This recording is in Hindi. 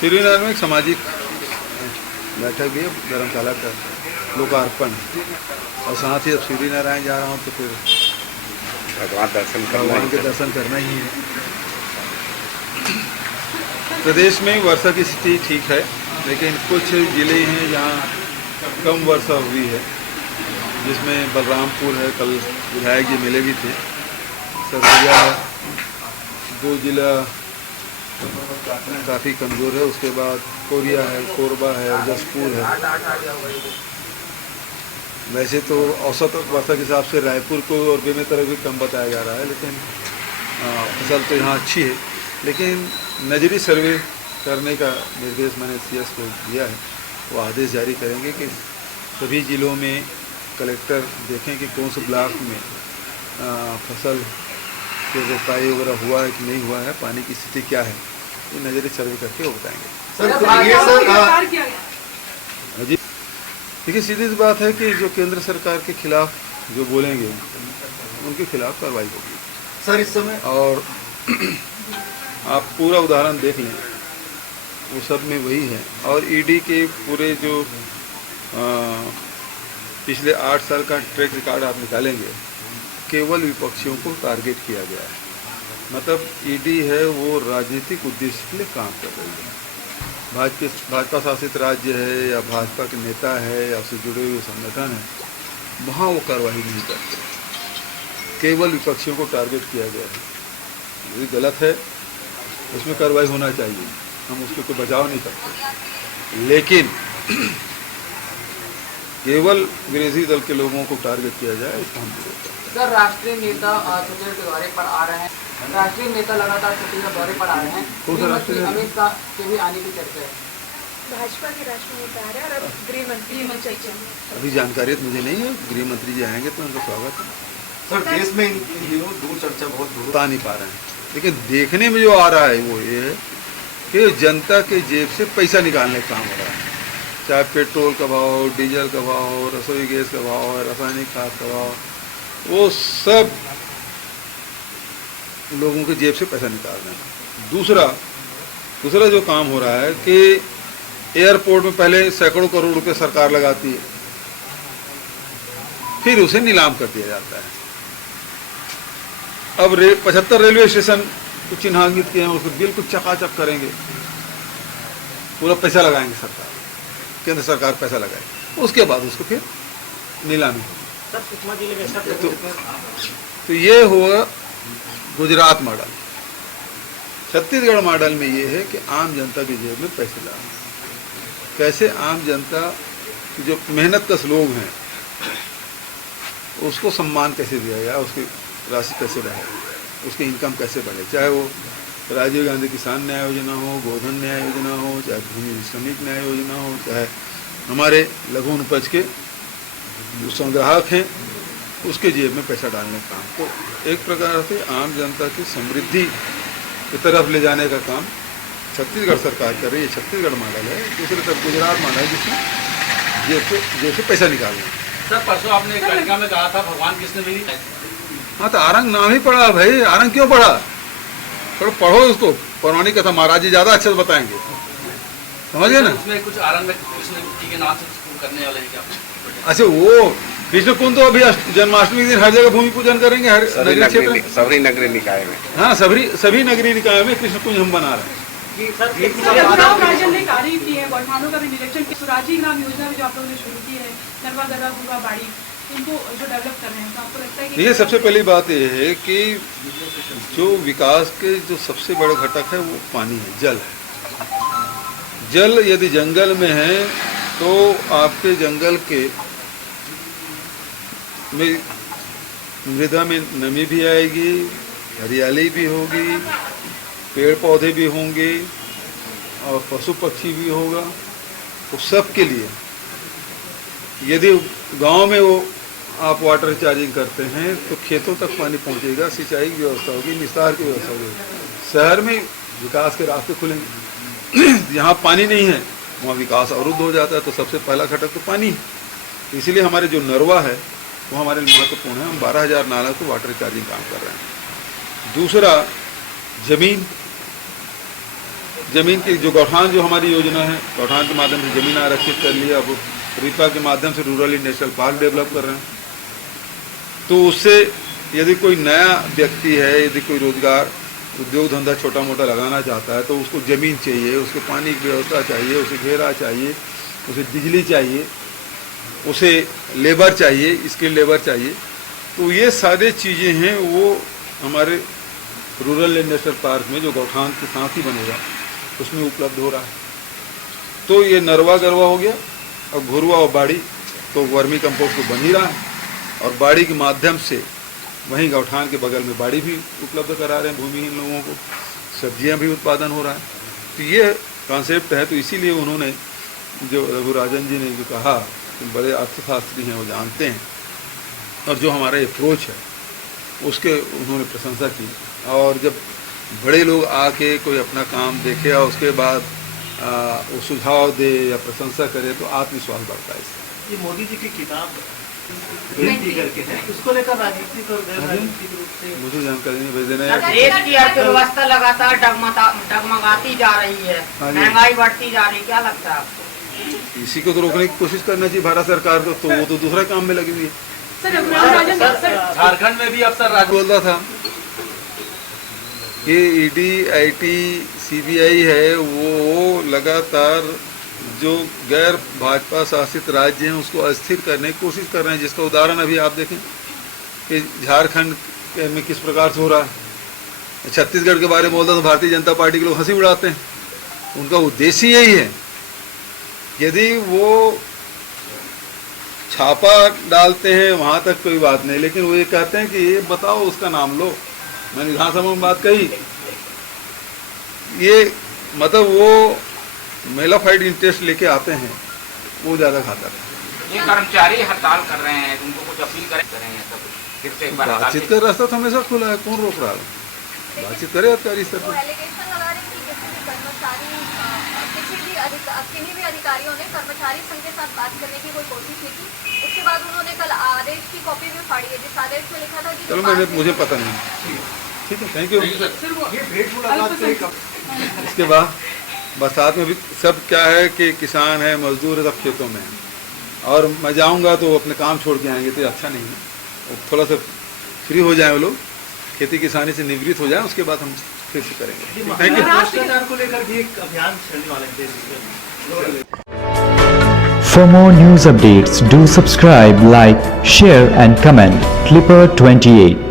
श्रीनगर में एक सामाजिक बैठक भी है, धर्मशाला का लोकार्पण, और साथ ही अब श्रीनारायण जा रहा हूँ तो फिर भगवान के दर्शन करना ही है। प्रदेश में वर्षा की स्थिति ठीक है, लेकिन कुछ जिले हैं जहाँ कम वर्षा हुई है, जिसमें बलरामपुर है, कल विधायक जी मिले भी थे, सरगुजा है, 2 जिला काफ़ी कमज़ोर है, उसके बाद कोरिया है, कोरबा है, जसपुर है। वैसे तो औसत वर्षा के हिसाब से रायपुर को और बेमेतरा भी कम बताया जा रहा है, लेकिन फसल तो यहाँ अच्छी है। लेकिन नजरी सर्वे करने का निर्देश मैंने सीएस को दिया है, वो आदेश जारी करेंगे कि सभी ज़िलों में कलेक्टर देखें कि कौन से ब्लॉक में फसल के रोपाई वगैरह हुआ है कि नहीं हुआ है, पानी की स्थिति क्या है, ये नजरी सर्वे करके वो बताएंगे। जी देखिए, सीधी सी बात है कि जो केंद्र सरकार के खिलाफ जो बोलेंगे उनके खिलाफ कार्रवाई होगी सर इस समय। और आप पूरा उदाहरण देख लें, वो सब में वही है। और ईडी के पूरे जो पिछले 8 साल का ट्रैक रिकॉर्ड आप निकालेंगे, केवल विपक्षियों को टारगेट किया गया है। मतलब ईडी है वो राजनीतिक उद्देश्य के लिए काम कर रही है। भाजपा शासित राज्य है या भाजपा के नेता है या उससे जुड़े हुए संगठन है, वहाँ वो कार्रवाई नहीं करते, केवल विपक्षियों को टारगेट किया गया है। ये गलत है, उसमें कार्रवाई होना चाहिए, हम उसको कोई बचाव नहीं करते। लेकिन केवल विरोधी दल के लोगों को टारगेट किया जाए, इसका हम विरोध करते हैं। सर, राष्ट्रीय नेता छत्तीसगढ़ के दौरे पर आ रहे हैं, राष्ट्रीय नेता लगातार छत्तीसगढ़ दौरे पर आ रहे हैं, अमित शाह के भी आने की चर्चा है। भाजपा के राष्ट्रीय नेता आ रहे हैं और अब गृह मंत्री में चर्चा। अभी जानकारी तो मुझे नहीं है, गृह मंत्री जी आएंगे तो उनका स्वागत है। सर देश में इन दिनों दूर चर्चा बहुत दूर बता नहीं पा रहे हैं, लेकिन देखने में जो आ रहा है वो ये है कि जनता के जेब से पैसा निकालने का काम हो रहा है। चाहे पेट्रोल का भाव, डीजल का भाव, रसोई गैस का भाव, रासायनिक खाद का भाव, वो सब लोगों के जेब से पैसा निकाल रहे हैं। दूसरा जो काम हो रहा है कि एयरपोर्ट में पहले सैकड़ों करोड़ रुपए सरकार लगाती है, फिर उसे नीलाम कर दिया जाता है। अब 75 रेलवे स्टेशन को चिन्हांकित किए हैं, उसको बिल्कुल चकाचक करेंगे, पूरा पैसा लगाएंगे सरकार, केंद्र सरकार पैसा लगाए, उसके बाद उसको फिर नीलामी होगी। तो ये हुआ गुजरात मॉडल। छत्तीसगढ़ मॉडल में ये है कि आम जनता की जेब में पैसे लाना। कैसे आम जनता जो मेहनतकश लोग हैं उसको सम्मान कैसे दिया जाए, उसकी राशि कैसे बढ़े, उसकी इनकम कैसे बढ़े, चाहे वो राजीव गांधी किसान न्याय योजना हो, गोधन न्याय योजना हो, चाहे भूमि श्रमिक न्याय योजना हो, चाहे हमारे लघु उपज के जो संग्राहक हैं उसके जेब में पैसा डालने का काम, तो एक प्रकार से आम जनता की समृद्धि की तरफ ले जाने का काम छत्तीसगढ़ सरकार कर रही है। छत्तीसगढ़ मॉडल है। दूसरी तरफ गुजरात मॉडल है जिसमें जेब से पैसा निकालना। सर, परसों आपने एक कार्यक्रम में कहा था भगवान कृष्ण भी। हाँ, तो आरंग नाम ही पढ़ा भाई, आरंग क्यों पढ़ा? पढ़ो उसको, पौराणिक कथा महाराज जी ज़्यादा अच्छे से बताएंगे, समझ गए ना? उसमें कुछ आरंग में कृष्ण जी के नाम से करने वाले हैं क्या? अच्छा, वो कृष्ण कुंड तो अभी जन्माष्टमी के दिन हर जगह भूमि पूजन करेंगे, हर नगरीय क्षेत्र में, सभी नगरीय निकाय में। हाँ, सभी नगरीय निकाय में कृष्ण कुंज हम बना रहे हैं। ने तारीफ की है, गौठानों का भी निरीक्षण किया, स्वराजी ग्राम योजना जो आप लोगों ने शुरू की है, नरवा दर्रा गुगा बाड़ी, इनको जो डेवलप कर रहे हैं, तो आपको लगता है कि ये सबसे पहली बात ये है कि जो विकास के जो सबसे बड़े घटक है वो पानी है, जल है। जल यदि जंगल में है तो आपके जंगल के में मृदा में नमी भी आएगी, हरियाली भी होगी, पेड़ पौधे भी होंगे और पशु पक्षी भी होगा। तो सबके लिए यदि गांव में वो आप वाटर चार्जिंग करते हैं तो खेतों तक पानी पहुंचेगा, सिंचाई की व्यवस्था होगी, निस्तार की व्यवस्था होगी, शहर में विकास के रास्ते खुलेंगे। जहाँ पानी नहीं है वहाँ विकास अवरुद्ध हो जाता है। तो सबसे पहला घटक तो पानी है। इसलिए हमारे जो नरवा है वो हमारे लिए महत्वपूर्ण है। हम 12,000 नाला को वाटर चार्जिंग काम कर रहे हैं। दूसरा, ज़मीन की जो गौठान जो हमारी योजना है, गौठान के माध्यम से ज़मीन आरक्षित कर लिया, अब रिपा के माध्यम से रूरल इंडस्ट्रियल पार्क डेवलप कर रहे हैं। तो उससे यदि कोई नया व्यक्ति है, यदि कोई रोजगार उद्योग धंधा छोटा मोटा लगाना चाहता है, तो उसको ज़मीन चाहिए, उसको पानी की व्यवस्था चाहिए, उसे घेरा चाहिए, उसे बिजली चाहिए, उसे लेबर चाहिए, स्किल लेबर चाहिए। तो ये सारी चीज़ें हैं वो हमारे रूरल इंडस्ट्रियल पार्क में जो गौठान के साथ ही बनेगा उसमें उपलब्ध हो रहा है। तो ये नरवा गरवा हो गया, और घुरवा और बाड़ी तो वर्मी कंपोस्ट तो बन ही रहा है, और बाड़ी के माध्यम से वहीं गौठान के बगल में बाड़ी भी उपलब्ध करा रहे हैं भूमिहीन लोगों को, सब्जियां भी उत्पादन हो रहा है। तो ये कॉन्सेप्ट है। तो इसीलिए उन्होंने जो रघुराजन जी ने जो कहा, बड़े अर्थशास्त्री हैं, वो जानते हैं, और जो हमारा अप्रोच है उसके उन्होंने प्रशंसा की। और जब बड़े लोग आके कोई अपना काम देखे और उसके बाद वो सुझाव दे या प्रशंसा करे तो आत्मविश्वास बढ़ता है इससे। ये मोदी जी की किताब बेनती करके है, उसको लेकर राजनीतिक और गैर राजनीतिक रूप से मुझे जानकारी नहीं भेज देना है। देश की अर्थव्यवस्था लगातार डगमगाती जा रही है, महंगाई बढ़ती जा रही है, क्या लगता है आपको? इसी को तो रोकने की कोशिश करना चाहिए भारत सरकार को, तो वो तो दूसरा काम में लगी हुई है। सर रघुराजन सर झारखंड में भी अब सर राज बोल रहा था कि ईडी, आईटी, सीबीआई है वो लगातार जो गैर भाजपा शासित राज्य हैं उसको अस्थिर करने की कोशिश कर रहे हैं, जिसका उदाहरण अभी आप देखें कि झारखंड में किस प्रकार से हो रहा है। छत्तीसगढ़ के बारे में बोलता तो भारतीय जनता पार्टी के लोग हंसी उड़ाते हैं। उनका उद्देश्य यही है, यदि वो छापा डालते हैं वहाँ तक कोई बात नहीं, लेकिन वो ये कहते हैं कि ये बताओ उसका नाम लो। मैंने विधानसभा में बात कही, ये मतलब वो मेलाफाइड इंटरेस्ट लेके आते हैं, वो ज़्यादा खाता है। ये कर्मचारी हड़ताल कर रहे हैं, उनको कुछ अपील करें सब फिर से एक बार बातचीत का रास्ता तो हमेशा खुला है, कौन रोक रहा है? बातचीत करे अधिकारी स्तर पर। एलिगेशन लगा रहे हैं कि किसी भी कर्मचारी किन्हीं भी अधिकारियों ने कर्मचारी संघ के साथ बात करने की कोई कोशिश नहीं की। उसके बाद उन्होंने कल आदेश की कॉपी भी फाड़ी है, जिस आदेश में लिखा था कि चलो मुझे पता नहीं। ठीक है, थैंक यू। ये भेंट मुलाकात के लिए इसके बाद बरसात में भी सब क्या है कि किसान है, मजदूर है, सब खेतों में है, और मैं जाऊंगा तो अपने काम छोड़ के आएंगे तो अच्छा नहीं है। थोड़ा सा फ्री हो जाए वो लोग, खेती किसानी से निवृत्त हो जाए, उसके बाद हम फिर से करेंगे। Thank you. भ्रष्टाचार को लेकर भी एक अभियान चलने वाले हैं देश में। For more news updates, do subscribe, like, share and comment. Clipper 28.